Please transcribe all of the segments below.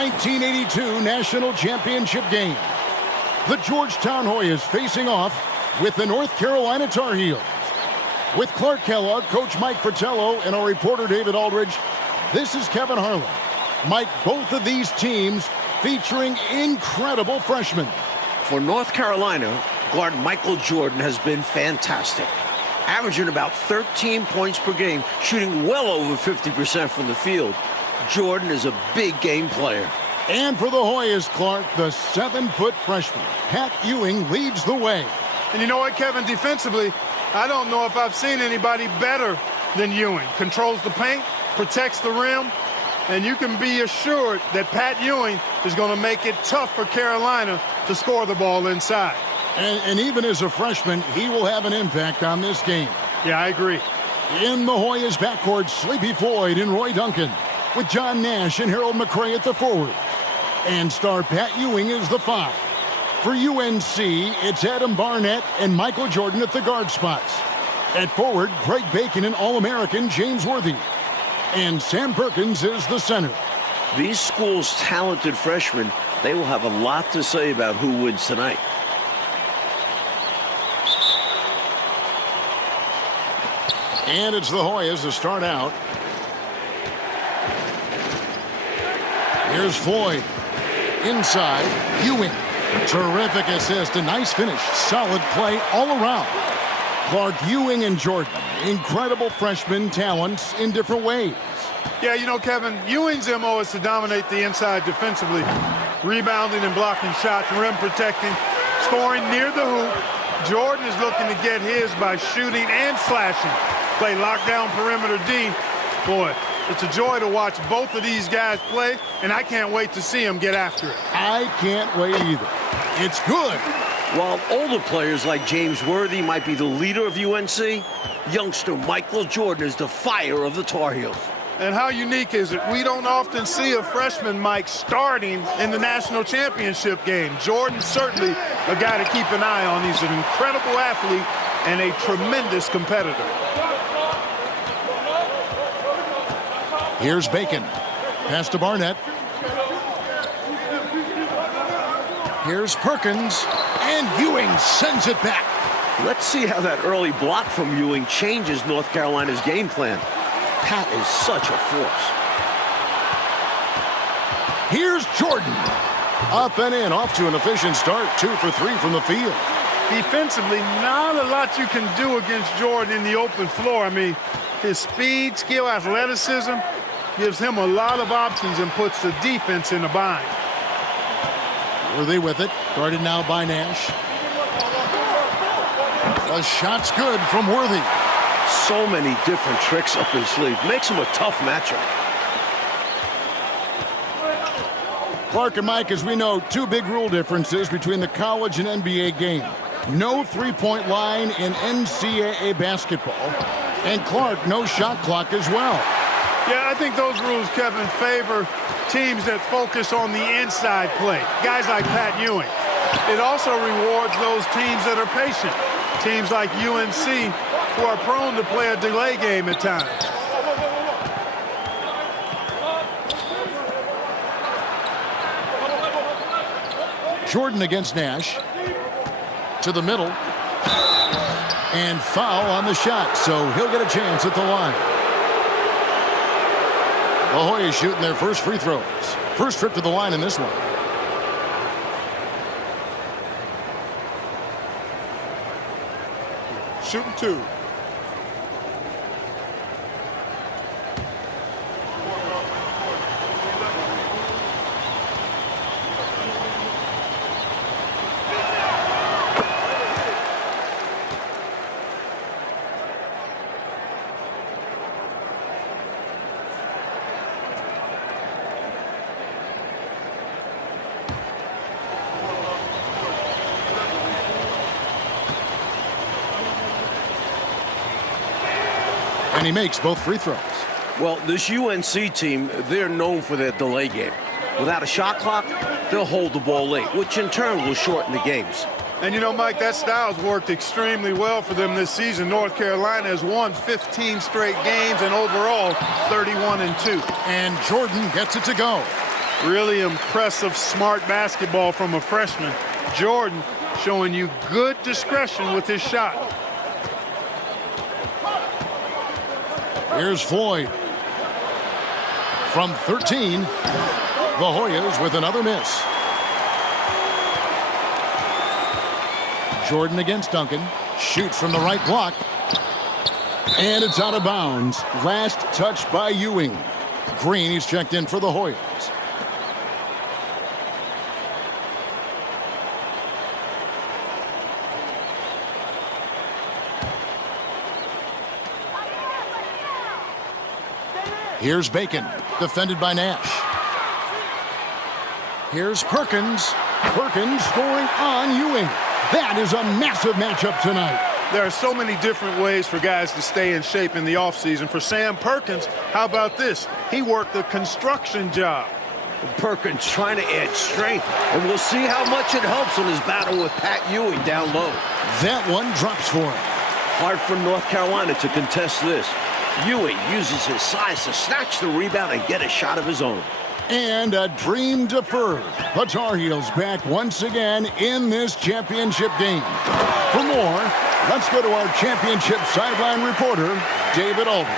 1982 National Championship game. The Georgetown Hoyas facing off with the North Carolina Tar Heels. With Clark Kellogg, Coach Mike Fratello, and our reporter David Aldridge, this is Kevin Harlan. Mike, both of these teams featuring incredible freshmen. For North Carolina, guard Michael Jordan has been fantastic, averaging about 13 points per game, shooting well over 50% from the field. Jordan is a big game player. And for the Hoyas, Clark, the 7-foot freshman, Pat Ewing, leads the way. And you know what, Kevin, defensively, I don't know if I've seen anybody better than Ewing. Controls the paint, protects the rim, and you can be assured that Pat Ewing is going to make it tough for Carolina to score the ball inside. And even as a freshman, he will have an impact on this game. Yeah, I agree. In the Hoyas backcourt, Sleepy Floyd and Roy Duncan, with John Nash and Harold McRae at the forward. And star Pat Ewing is the 5. For UNC, it's Adam Barnett and Michael Jordan at the guard spots. At forward, Craig Bacon and All-American James Worthy. And Sam Perkins is the center. These schools' talented freshmen, they will have a lot to say about who wins tonight. And it's the Hoyas to start out. Here's Floyd. Inside, Ewing. Terrific assist, a nice finish. Solid play all around. Clark, Ewing, and Jordan. Incredible freshman talents in different ways. Yeah, you know, Kevin, Ewing's MO is to dominate the inside defensively. Rebounding and blocking shots, rim protecting, scoring near the hoop. Jordan is looking to get his by shooting and slashing. Play lockdown perimeter D. Boy, it's a joy to watch both of these guys play, and I can't wait to see them get after it. I can't wait either. It's good. While older players like James Worthy might be the leader of UNC, youngster Michael Jordan is the fire of the Tar Heels. And how unique is it? We don't often see a freshman, Mike, starting in the national championship game. Jordan's certainly a guy to keep an eye on. He's an incredible athlete and a tremendous competitor. Here's Bacon. Pass to Barnett. Here's Perkins. And Ewing sends it back. Let's see how that early block from Ewing changes North Carolina's game plan. Pat is such a force. Here's Jordan. Up and in, off to an efficient start. 2 for 3 from the field. Defensively, not a lot you can do against Jordan in the open floor. I mean, his speed, skill, athleticism gives him a lot of options and puts the defense in a bind. Worthy with it. Guarded now by Nash. The shot's good from Worthy. So many different tricks up his sleeve. Makes him a tough matchup. Clark and Mike, as we know, 2 big rule differences between the college and NBA game. No three-point line in NCAA basketball. And Clark, no shot clock as well. Yeah, I think those rules, Kevin, favor teams that focus on the inside play. Guys like Pat Ewing. It also rewards those teams that are patient. Teams like UNC who are prone to play a delay game at times. Jordan against Nash. To the middle. And foul on the shot, so he'll get a chance at the line. The Hoyas shooting their first free throws. First trip to the line in this one. Shooting 2. And he makes both free throws. Well, this UNC team, they're known for their delay game. Without a shot clock, they'll hold the ball late, which in turn will shorten the games. And you know, Mike, that style's worked extremely well for them this season. North Carolina has won 15 straight games and overall 31-2. And Jordan gets it to go. Really impressive, smart basketball from a freshman. Jordan showing you good discretion with his shot. Here's Floyd. From 13, the Hoyas with another miss. Jordan against Duncan. Shoots from the right block. And it's out of bounds. Last touch by Ewing. Green, he's checked in for the Hoyas. Here's Bacon, defended by Nash. Here's Perkins. Perkins scoring on Ewing. That is a massive matchup tonight. There are so many different ways for guys to stay in shape in the offseason. For Sam Perkins, how about this? He worked a construction job. Perkins trying to add strength, and we'll see how much it helps in his battle with Pat Ewing down low. That one drops for him. Hard for North Carolina to contest this. Ewing uses his size to snatch the rebound and get a shot of his own. And a dream deferred. The Tar Heels back once again in this championship game. For more, let's go to our championship sideline reporter, David Aldridge.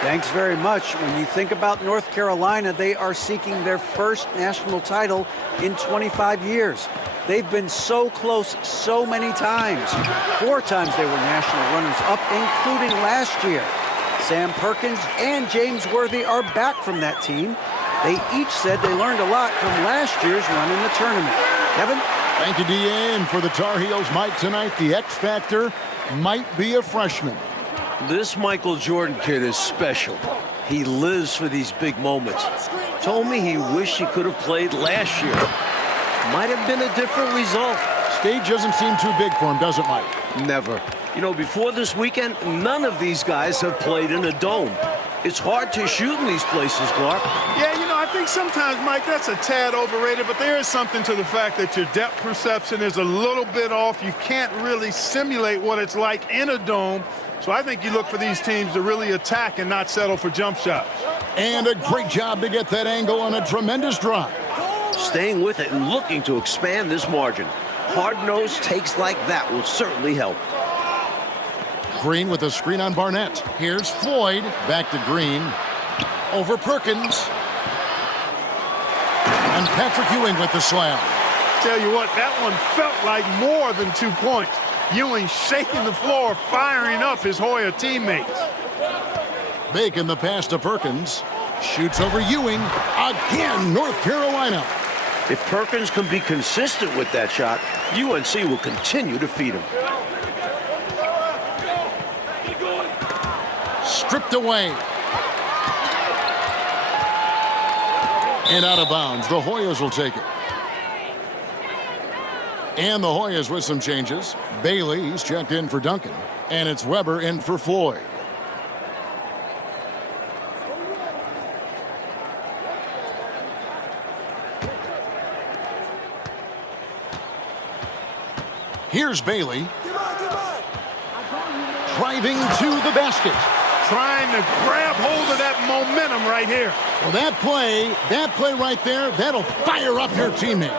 Thanks very much. When you think about North Carolina, they are seeking their first national title in 25 years. They've been so close so many times. 4 times they were national runners-up, including last year. Sam Perkins and James Worthy are back from that team. They each said they learned a lot from last year's run in the tournament. Kevin? Thank you, D.A. And for the Tar Heels, Mike, tonight, the X factor might be a freshman. This Michael Jordan kid is special. He lives for these big moments. Told me he wished he could have played last year. Might have been a different result. Stage doesn't seem too big for him, does it, Mike? Never. You know, before this weekend, none of these guys have played in a dome. It's hard to shoot in these places, Clark. Yeah, you know, I think sometimes, Mike, that's a tad overrated, but there is something to the fact that your depth perception is a little bit off. You can't really simulate what it's like in a dome. So I think you look for these teams to really attack and not settle for jump shots. And a great job to get that angle on a tremendous drive. Staying with it and looking to expand this margin. Hard-nosed takes like that will certainly help. Green with a screen on Barnett. Here's Floyd. Back to Green. Over Perkins. And Patrick Ewing with the slam. Tell you what, that one felt like more than 2 points. Ewing shaking the floor, firing up his Hoya teammates. Bacon the pass to Perkins. Shoots over Ewing. Again, North Carolina. If Perkins can be consistent with that shot, UNC will continue to feed him. Stripped away. And out of bounds. The Hoyas will take it. And the Hoyas with some changes. Bailey, he's checked in for Duncan. And it's Weber in for Floyd. Here's Bailey. Driving to the basket. Trying to grab hold of that momentum right here. Well, that play right there, that'll fire up your teammates.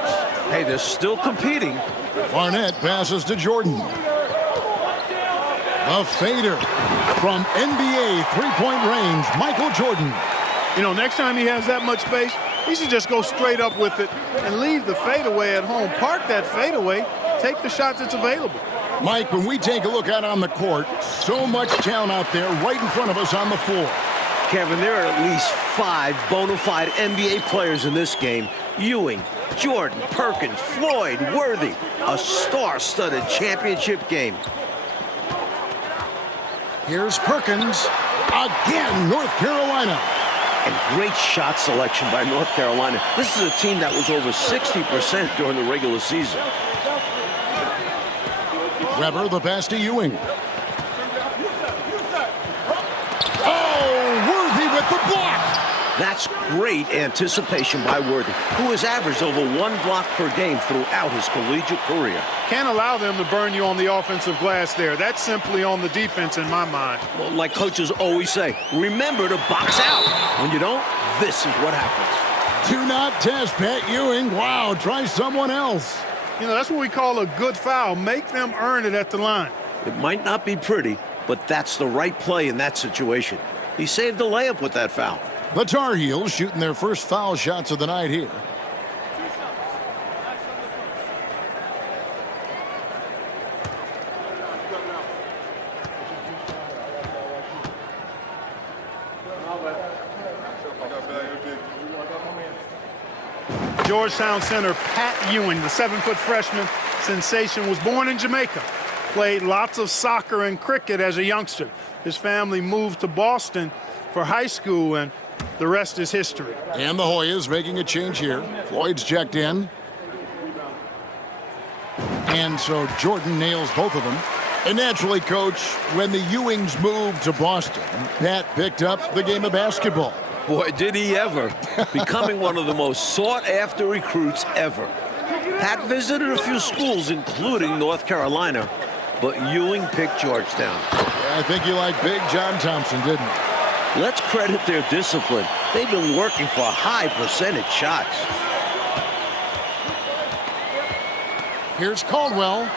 Hey, they're still competing. Barnett passes to Jordan. The fader from NBA three-point range, Michael Jordan. You know, next time he has that much space, he should just go straight up with it and leave the fadeaway at home. Park that fadeaway, take the shots that's available. Mike, when we take a look out on the court, so much talent out there right in front of us on the floor. Kevin, there are at least 5 bona fide NBA players in this game. Ewing, Jordan, Perkins, Floyd, Worthy. A star-studded championship game. Here's Perkins. Again, North Carolina. And great shot selection by North Carolina. This is a team that was over 60% during the regular season. Weber, the pass to Ewing. Oh, Worthy with the block. That's great anticipation by Worthy, who has averaged over 1 block per game throughout his collegiate career. Can't allow them to burn you on the offensive glass there. That's simply on the defense in my mind. Well, like coaches always say, remember to box out. When you don't, this is what happens. Do not test Pat Ewing. Wow, try someone else. You know, that's what we call a good foul. Make them earn it at the line. It might not be pretty, but that's the right play in that situation. He saved a layup with that foul. The Tar Heels shooting their first foul shots of the night here. Georgetown center Pat Ewing, the 7-foot freshman sensation, was born in Jamaica. Played lots of soccer and cricket as a youngster. His family moved to Boston for high school, and the rest is history. And the Hoyas making a change here. Floyd's checked in. And so Jordan nails both of them. And naturally, Coach, when the Ewings moved to Boston, Pat picked up the game of basketball. Boy, did he ever. Becoming one of the most sought-after recruits ever. Pat visited a few schools, including North Carolina, but Ewing picked Georgetown. I think you liked Big John Thompson, didn't you? Let's credit their discipline. They've been working for high percentage shots. Here's Caldwell.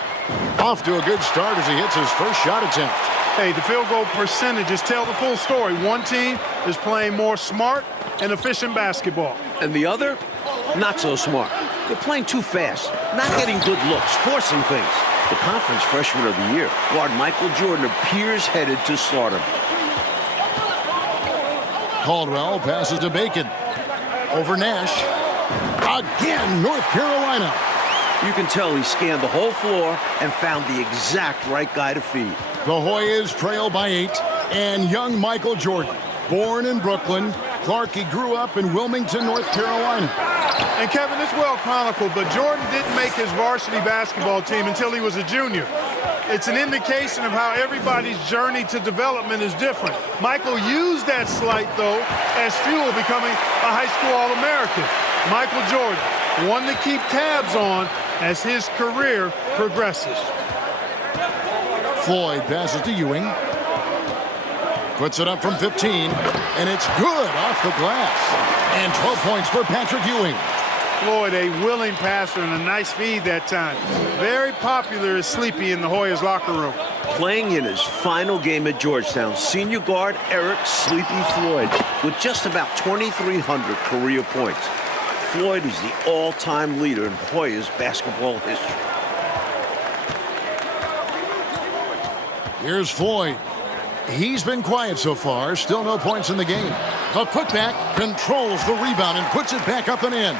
Off to a good start as he hits his first shot attempt. Hey, the field goal percentages tell the full story. One team is playing more smart and efficient basketball. And the other, not so smart. They're playing too fast, not getting good looks, forcing things. The conference freshman of the year, guard Michael Jordan, appears headed to stardom. Caldwell passes to Bacon. Over Nash. Again, North Carolina. You can tell he scanned the whole floor and found the exact right guy to feed. The Hoyas trail by 8, and young Michael Jordan, born in Brooklyn. Clark, grew up in Wilmington, North Carolina. And Kevin, it's well chronicled, but Jordan didn't make his varsity basketball team until he was a junior. It's an indication of how everybody's journey to development is different. Michael used that slight, though, as fuel, becoming a high school All-American. Michael Jordan, one to keep tabs on as his career progresses. Floyd passes to Ewing. Puts it up from 15, and it's good off the glass. And 12 points for Patrick Ewing. Floyd, a willing passer and a nice feed that time. Very popular as Sleepy in the Hoyas locker room. Playing in his final game at Georgetown, senior guard Eric Sleepy Floyd with just about 2,300 career points. Floyd is the all-time leader in Hoyas basketball history. Here's Floyd. He's been quiet so far. Still no points in the game. The putback controls the rebound and puts it back up and in.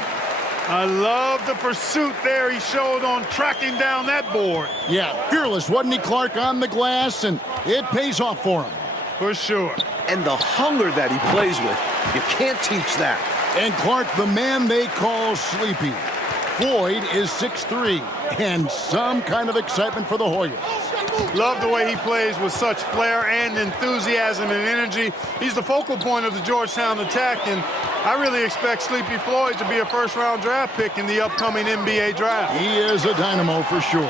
I love the pursuit there he showed on tracking down that board. Yeah, fearless, wasn't he, Clark, on the glass? And it pays off for him. For sure. And the hunger that he plays with, you can't teach that. And Clark, the man they call Sleepy. Floyd is 6'3", and some kind of excitement for the Hoyas. Love the way he plays with such flair and enthusiasm and energy. He's the focal point of the Georgetown attack, and I really expect Sleepy Floyd to be a first-round draft pick in the upcoming NBA draft. He is a dynamo for sure.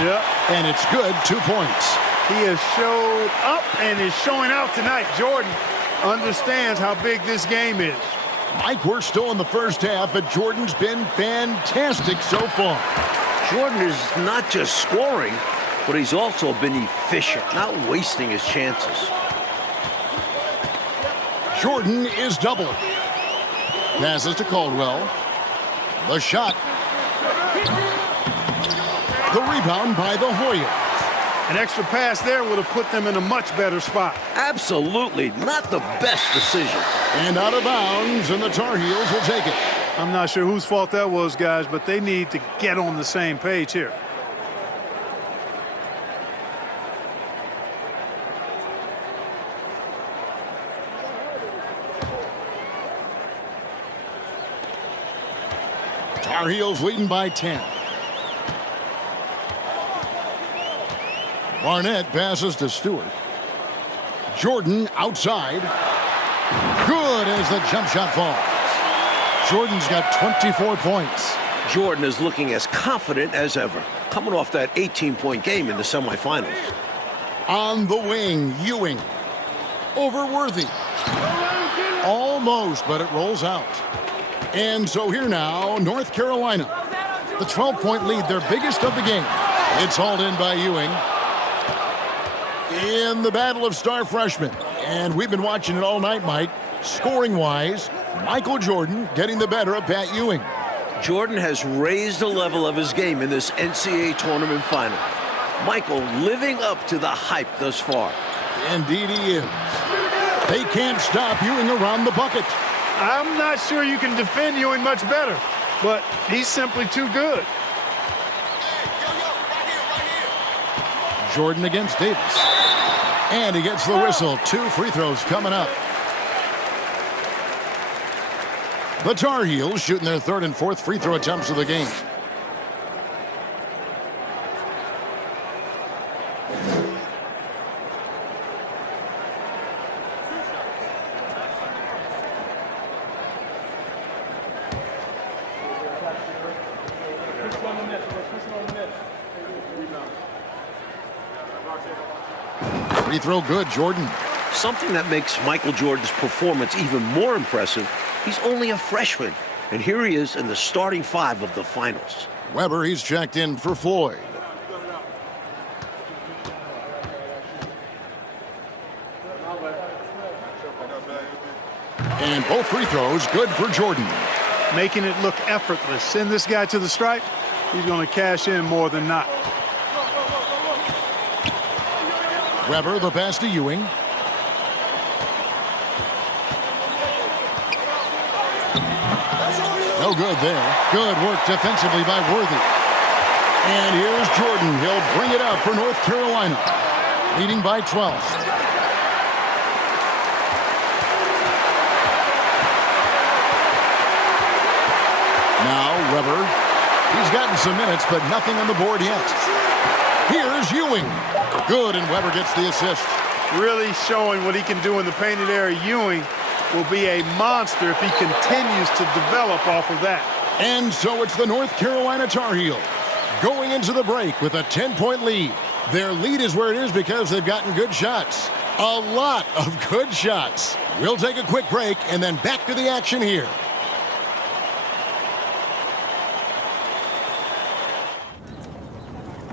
Yeah. And it's good, 2 points. He has showed up and is showing out tonight. Jordan understands how big this game is. Mike, we're still in the first half, but Jordan's been fantastic so far. Jordan is not just scoring, but he's also been efficient, not wasting his chances. Jordan is double. Passes to Caldwell. The shot. The rebound by the Hoyas. An extra pass there would have put them in a much better spot. Absolutely not the best decision. And out of bounds, and the Tar Heels will take it. I'm not sure whose fault that was, guys, but they need to get on the same page here. Tar Heels leading by 10. Barnett passes to Stewart. Jordan outside. Good as the jump shot falls. Jordan's got 24 points. Jordan is looking as confident as ever, coming off that 18-point game in the semifinals. On the wing, Ewing. Over Worthy. Almost, but it rolls out. And so here now, North Carolina. The 12-point lead, their biggest of the game. It's hauled in by Ewing. In the battle of star freshmen. And we've been watching it all night, Mike. Scoring-wise, Michael Jordan getting the better of Pat Ewing. Jordan has raised the level of his game in this NCAA tournament final. Michael living up to the hype thus far. Indeed he is. They can't stop Ewing around the bucket. I'm not sure you can defend Ewing much better, but he's simply too good. Jordan against Davis. And he gets the whistle. 2 free throws coming up. The Tar Heels shooting their 3rd and 4th free throw attempts of the game. Free throw good, Jordan. Something that makes Michael Jordan's performance even more impressive, he's only a freshman, and here he is in the starting 5 of the finals. Weber, he's checked in for Floyd. And both free throws good for Jordan. Making it look effortless. Send this guy to the stripe, he's going to cash in more than not. Weber, the pass to Ewing. No good there. Good work defensively by Worthy. And here's Jordan. He'll bring it up for North Carolina. Leading by 12. Now Weber. He's gotten some minutes, but nothing on the board yet. Here's Ewing. Good, and Weber gets the assist. Really showing what he can do in the painted area. Ewing will be a monster if he continues to develop off of that. And so it's the North Carolina Tar Heels going into the break with a 10-point lead. Their lead is where it is because they've gotten good shots. A lot of good shots. We'll take a quick break and then back to the action here.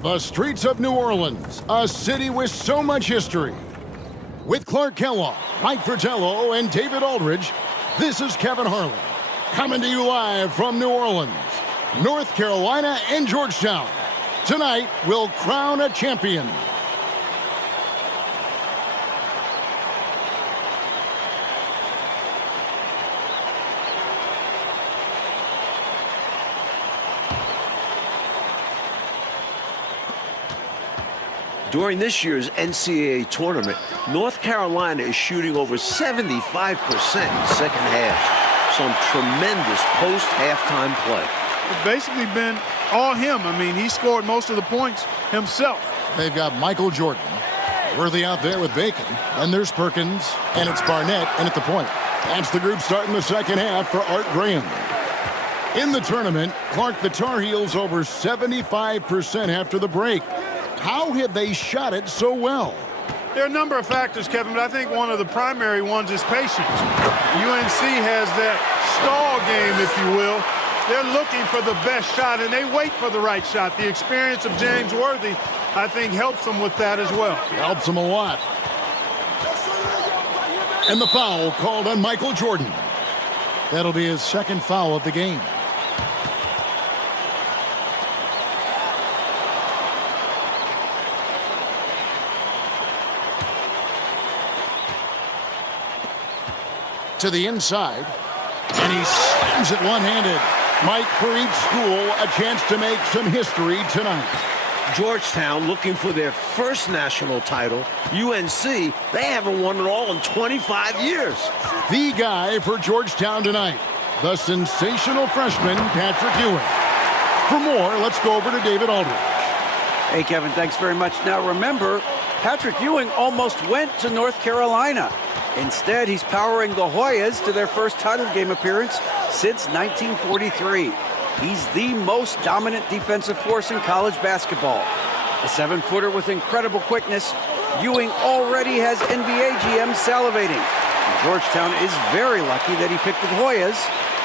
The streets of New Orleans, a city with so much history. With Clark Kellogg, Mike Fratello, and David Aldridge, this is Kevin Harlan, coming to you live from New Orleans, North Carolina, and Georgetown. Tonight, we'll crown a champion. During this year's NCAA tournament, North Carolina is shooting over 75% in the second half. Some tremendous post-halftime play. It's basically been all him. I mean, he scored most of the points himself. They've got Michael Jordan. Worthy out there with Bacon. Then there's Perkins, and it's Barnett in at the point. That's the group starting the second half for Art Graham. In the tournament, Clark, the Tar Heels over 75% after the break. How have they shot it so well? There are a number of factors, Kevin, but I think one of the primary ones is patience. UNC has that stall game, if you will. They're looking for the best shot, and they wait for the right shot. The experience of James Worthy, I think, helps them with that as well. Helps them a lot. And the foul called on Michael Jordan. That'll be his second foul of the game. To the inside, and he slams it one-handed. Mike, for each school, a chance to make some history tonight. Georgetown looking for their first national title. UNC, they haven't won it all in 25 years. The guy for Georgetown tonight, the sensational freshman, Patrick Ewing. For more, let's go over to David Aldridge. Hey, Kevin, thanks very much. Now, remember, Patrick Ewing almost went to North Carolina. Instead, he's powering the Hoyas to their first title game appearance since 1943. He's the most dominant defensive force in college basketball. A 7-footer with incredible quickness, Ewing already has NBA GMs salivating. Georgetown is very lucky that he picked the Hoyas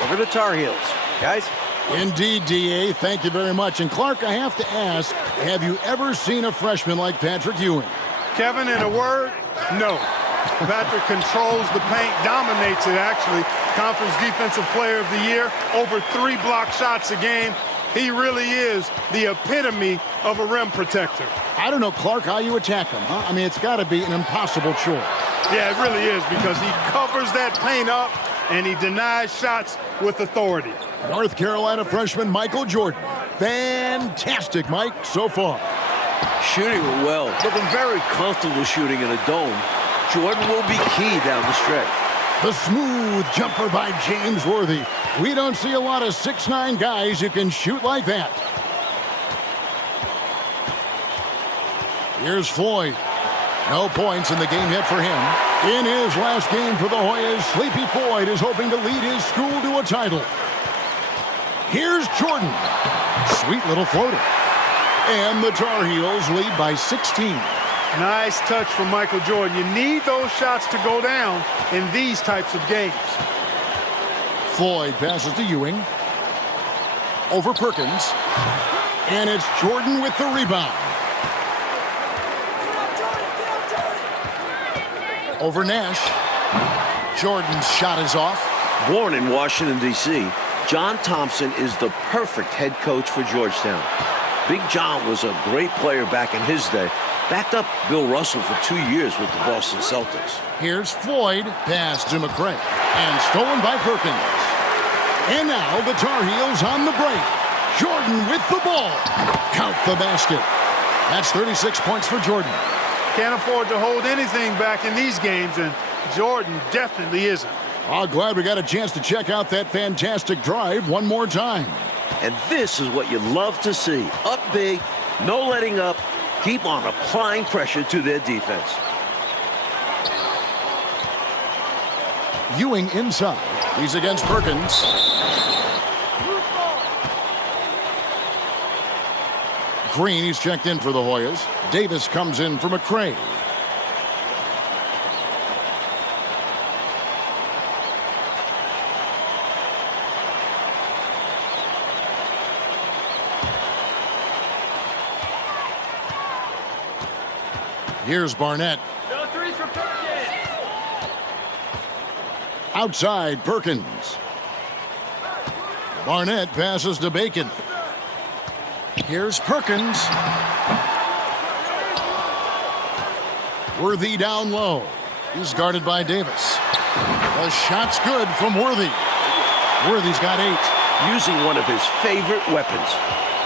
over the Tar Heels. Guys? Indeed, D.A. Thank you very much. And Clark, I have to ask, have you ever seen a freshman like Patrick Ewing? Kevin, in a word, no. Patrick controls the paint, dominates it actually. Conference Defensive Player of the Year, over 3 block shots a game. He really is the epitome of a rim protector. I don't know, Clark, how you attack him, huh? I mean, it's got to be an impossible chore. Yeah, it really is, because he covers that paint up and he denies shots with authority. North Carolina freshman Michael Jordan. Fantastic, Mike, so far. Shooting it well. Looking very comfortable shooting in a dome. Jordan will be key down the stretch. The smooth jumper by James Worthy. We don't see a lot of 6'9" guys who can shoot like that. Here's Floyd. No points in the game yet for him. In his last game for the Hoyas, Sleepy Floyd is hoping to lead his school to a title. Here's Jordan. Sweet little floater. And the Tar Heels lead by 16. Nice touch from Michael Jordan. You need those shots to go down in these types of games. Floyd passes to Ewing. Over Perkins. And it's Jordan with the rebound. Over Nash. Jordan's shot is off. Born in Washington, D.C., John Thompson is the perfect head coach for Georgetown. Big John was a great player back in his day. Backed up Bill Russell for 2 years with the Boston Celtics. Here's Floyd. Pass to McCray. And stolen by Perkins. And now the Tar Heels on the break. Jordan with the ball. Count the basket. That's 36 points for Jordan. Can't afford to hold anything back in these games, and Jordan definitely isn't. Oh, glad we got a chance to check out that fantastic drive one more time. And this is what you love to see. Up big, no letting up, keep on applying pressure to their defense. Ewing inside. He's against Perkins. Green, he's checked in for the Hoyas. Davis comes in for McCray. Here's Barnett. No threes for Perkins. Outside, Perkins. Barnett passes to Bacon. Here's Perkins. Worthy down low. He's guarded by Davis. The shot's good from Worthy. Worthy's got 8. Using one of his favorite weapons.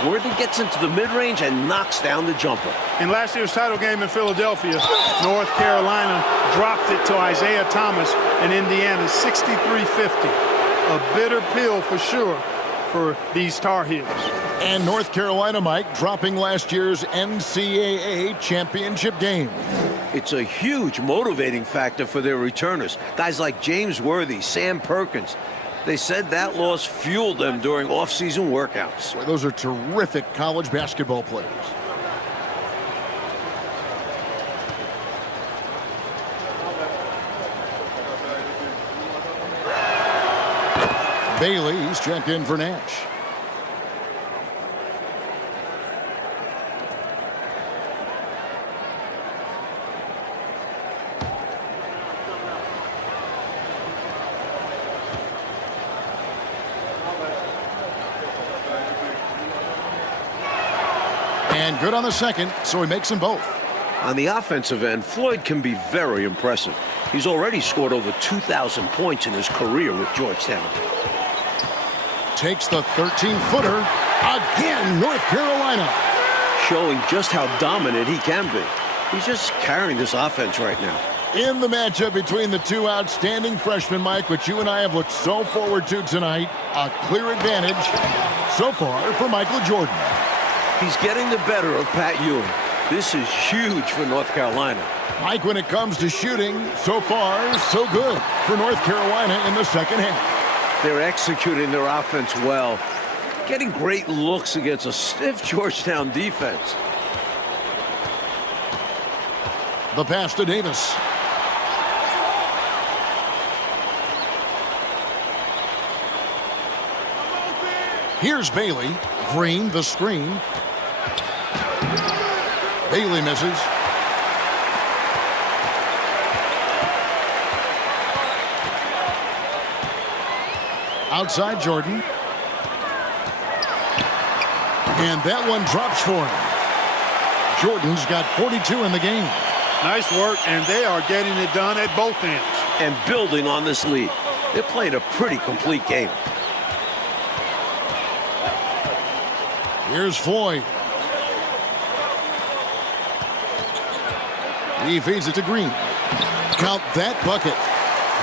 Worthy gets into the mid-range and knocks down the jumper. In last year's title game in Philadelphia, North Carolina dropped it to Isaiah Thomas and Indiana 63-50. A bitter pill for sure for these Tar Heels. And North Carolina, Mike, dropping last year's NCAA championship game. It's a huge motivating factor for their returners. Guys like James Worthy, Sam Perkins. They said that loss fueled them during off-season workouts. Boy, those are terrific college basketball players. Bailey's checked in for Nash. And good on the second, so he makes them both. On the offensive end, Floyd can be very impressive. He's already scored over 2,000 points in his career with Georgetown. Takes the 13-footer. Again, North Carolina. Showing just how dominant he can be. He's just carrying this offense right now. In the matchup between the two outstanding freshmen, Mike, which you and I have looked so forward to tonight, a clear advantage so far for Michael Jordan. He's getting the better of Pat Ewing. This is huge for North Carolina. Mike, when it comes to shooting, so far, so good for North Carolina in the second half. They're executing their offense well. Getting great looks against a stiff Georgetown defense. The pass to Davis. Here's Bailey. Green, the screen. Bailey misses. Outside Jordan. And that one drops for him. Jordan's got 42 in the game. Nice work, and they are getting it done at both ends. And building on this lead. They're playing a pretty complete game. Here's Floyd. He feeds it to Green. Count that bucket.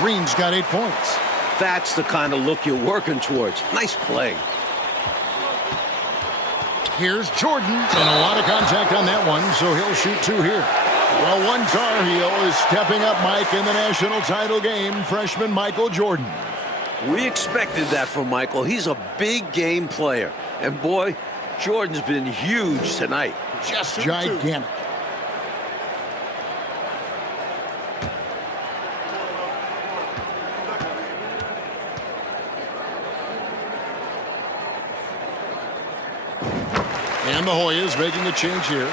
Green's got 8 points. That's the kind of look you're working towards. Nice play. Here's Jordan, and a lot of contact on that one, so he'll shoot 2 here. Well, one Tar Heel is stepping up, Mike, in the national title game, freshman Michael Jordan. We expected that from Michael. He's a big game player. And boy, Jordan's been huge tonight. Just gigantic. And the Hoyas making a change here.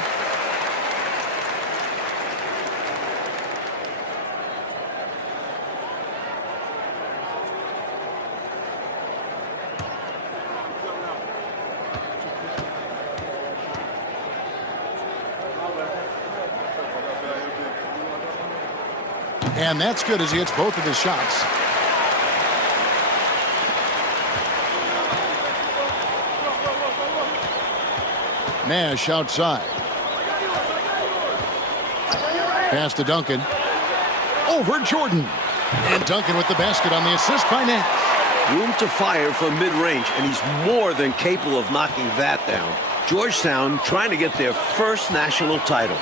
And that's good as he hits both of his shots. Nash outside. Pass to Duncan. Over Jordan. And Duncan with the basket on the assist by Nash. Room to fire from mid-range, and he's more than capable of knocking that down. Georgetown trying to get their first national title.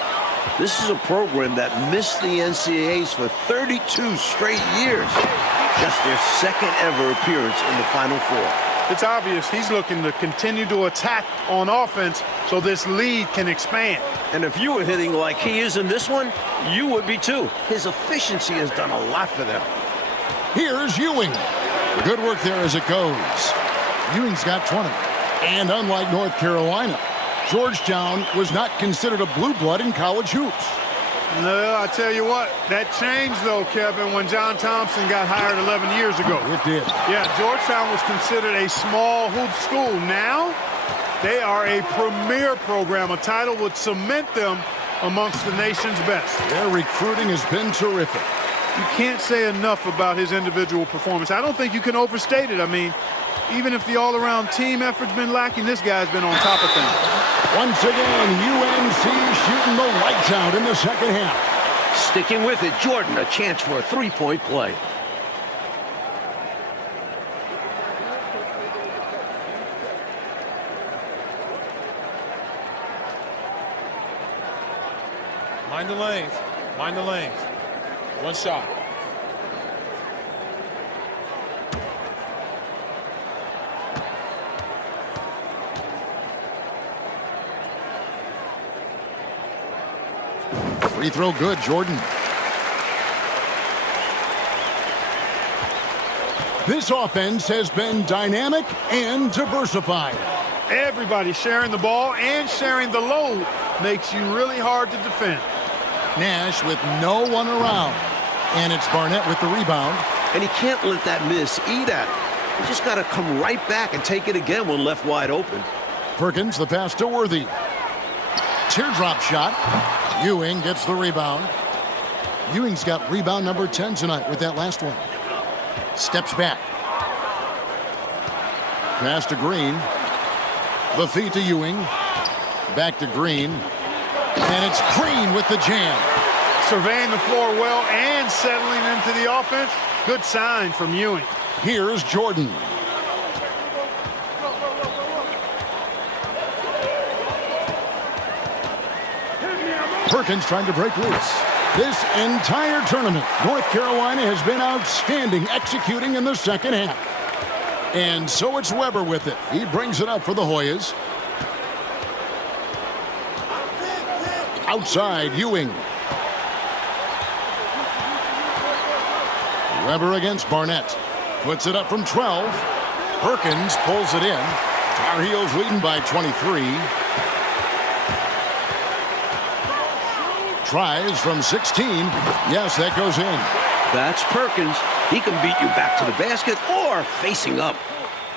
This is a program that missed the NCAAs for 32 straight years. Just their second ever appearance in the Final Four. It's obvious he's looking to continue to attack on offense so this lead can expand. And if you were hitting like he is in this one, you would be too. His efficiency has done a lot for them. Here's Ewing. Good work there as it goes. Ewing's got 20. And unlike North Carolina, Georgetown was not considered a blue blood in college hoops. No, I tell you what, that changed though, Kevin, when John Thompson got hired 11 years ago. It did. Yeah, Georgetown was considered a small hoop school. Now, they are a premier program. A title would cement them amongst the nation's best. Their recruiting has been terrific. You can't say enough about his individual performance. I don't think you can overstate it. I mean, even if the all-around team effort's been lacking, this guy's been on top of things. Once again, UNC shooting the lights out in the second half. Sticking with it, Jordan, a chance for a three-point play. Mind the lanes. Mind the lanes. One shot. Free throw good, Jordan. This offense has been dynamic and diversified. Everybody sharing the ball and sharing the load makes you really hard to defend. Nash with no one around. And it's Barnett with the rebound. And he can't let that miss eat at him. He just got to come right back and take it again when left wide open. Perkins, the pass to Worthy. Teardrop shot. Ewing gets the rebound. Ewing's got rebound number 10 tonight with that last one. Steps back. Pass to Green. The feed to Ewing. Back to Green. And it's Green with the jam. Surveying the floor well and settling into the offense. Good sign from Ewing. Here's Jordan. Perkins trying to break loose. This entire tournament, North Carolina has been outstanding executing in the second half. And so it's Weber with it. He brings it up for the Hoyas. Outside, Ewing. Weber against Barnett. Puts it up from 12. Perkins pulls it in. Tar Heels leading by 23. Tries from 16. Yes, that goes in. That's Perkins. He can beat you back to the basket or facing up.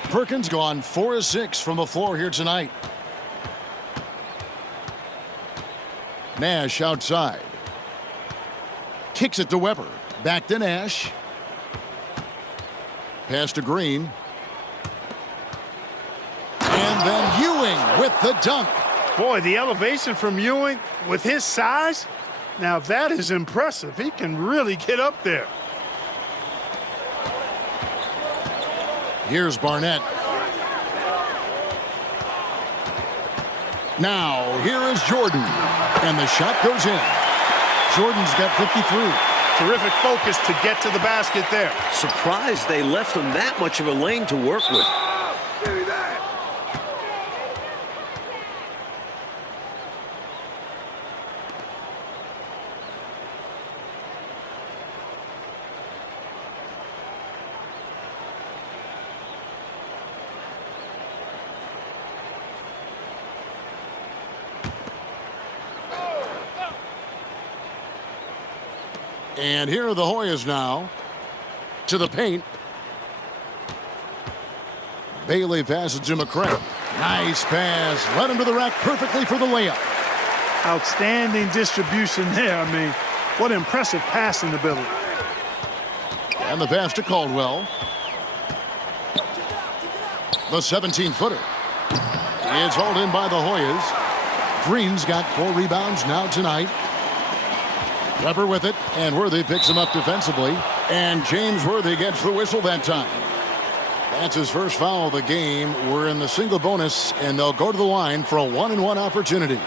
Perkins gone 4 of 6 from the floor here tonight. Nash outside. Kicks it to Weber. Back to Nash. Pass to Green. And then Ewing with the dunk. Boy, the elevation from Ewing with his size, now that is impressive. He can really get up there. Here's Barnett. Now, here is Jordan. And the shot goes in. Jordan's got 53. Terrific focus to get to the basket there. Surprised they left him that much of a lane to work with. And here are the Hoyas now. To the paint. Bailey passes to McCray. Nice pass. Led him to the rack perfectly for the layup. Outstanding distribution there. I mean, what impressive passing ability. And the pass to Caldwell. The 17-footer. It's hauled in by the Hoyas. Green's got 4 rebounds now tonight. Weber with it, and Worthy picks him up defensively. And James Worthy gets the whistle that time. That's his first foul of the game. We're in the single bonus, and they'll go to the line for a 1-and-1 opportunity.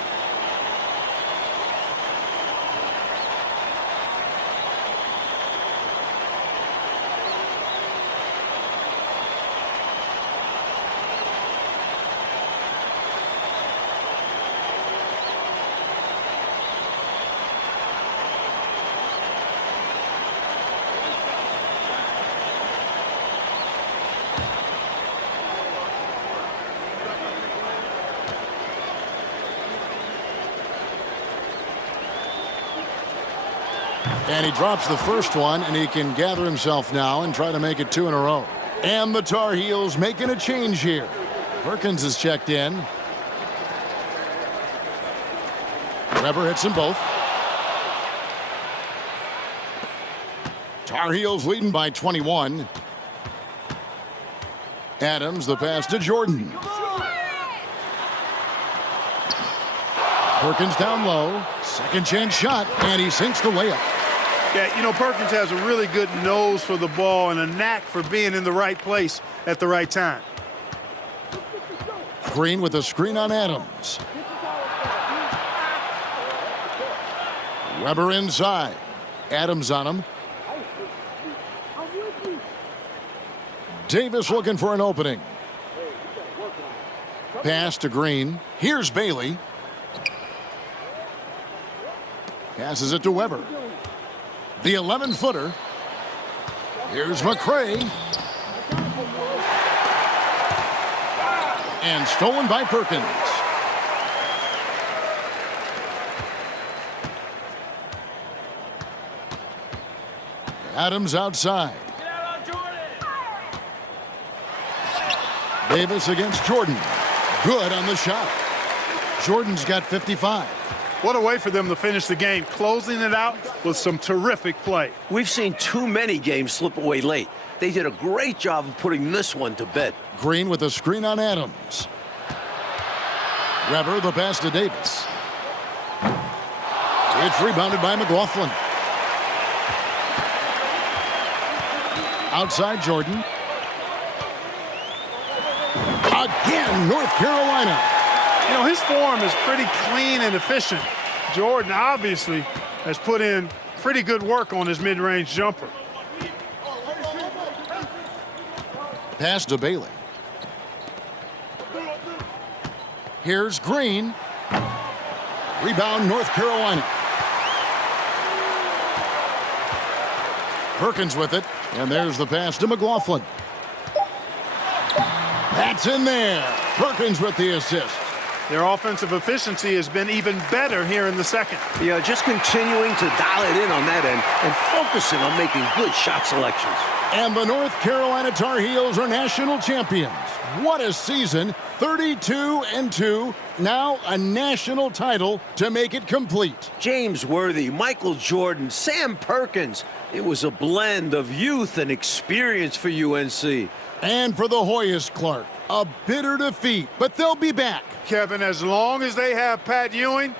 And he drops the first one, and he can gather himself now and try to make it 2 in a row. And the Tar Heels making a change here. Perkins is checked in. Weber hits them both. Tar Heels leading by 21. Adams, the pass to Jordan. Perkins down low. Second chance shot, and he sinks the layup. Yeah, you know, Perkins has a really good nose for the ball and a knack for being in the right place at the right time. Green with a screen on Adams. Weber inside. Adams on him. Davis looking for an opening. Pass to Green. Here's Bailey. Passes it to Weber. The 11-footer. Here's McCray. And stolen by Perkins. Adams outside. Davis against Jordan. Good on the shot. Jordan's got 55. What a way for them to finish the game, closing it out with some terrific play. We've seen too many games slip away late. They did a great job of putting this one to bed. Green with a screen on Adams. Weber, the pass to Davis. It's rebounded by McLaughlin. Outside Jordan. Again, North Carolina. You know, his form is pretty clean and efficient. Jordan obviously has put in pretty good work on his mid-range jumper. Pass to Bailey. Here's Green. Rebound, North Carolina. Perkins with it, and there's the pass to McLaughlin. That's in there. Perkins with the assist. Their offensive efficiency has been even better here in the second. Yeah, just continuing to dial it in on that end and focusing on making good shot selections. And the North Carolina Tar Heels are national champions. What a season, 32-2. Now a national title to make it complete. James Worthy, Michael Jordan, Sam Perkins. It was a blend of youth and experience for UNC. And for the Hoyas, Clark, a bitter defeat, but they'll be back. Kevin, as long as they have Pat Ewing,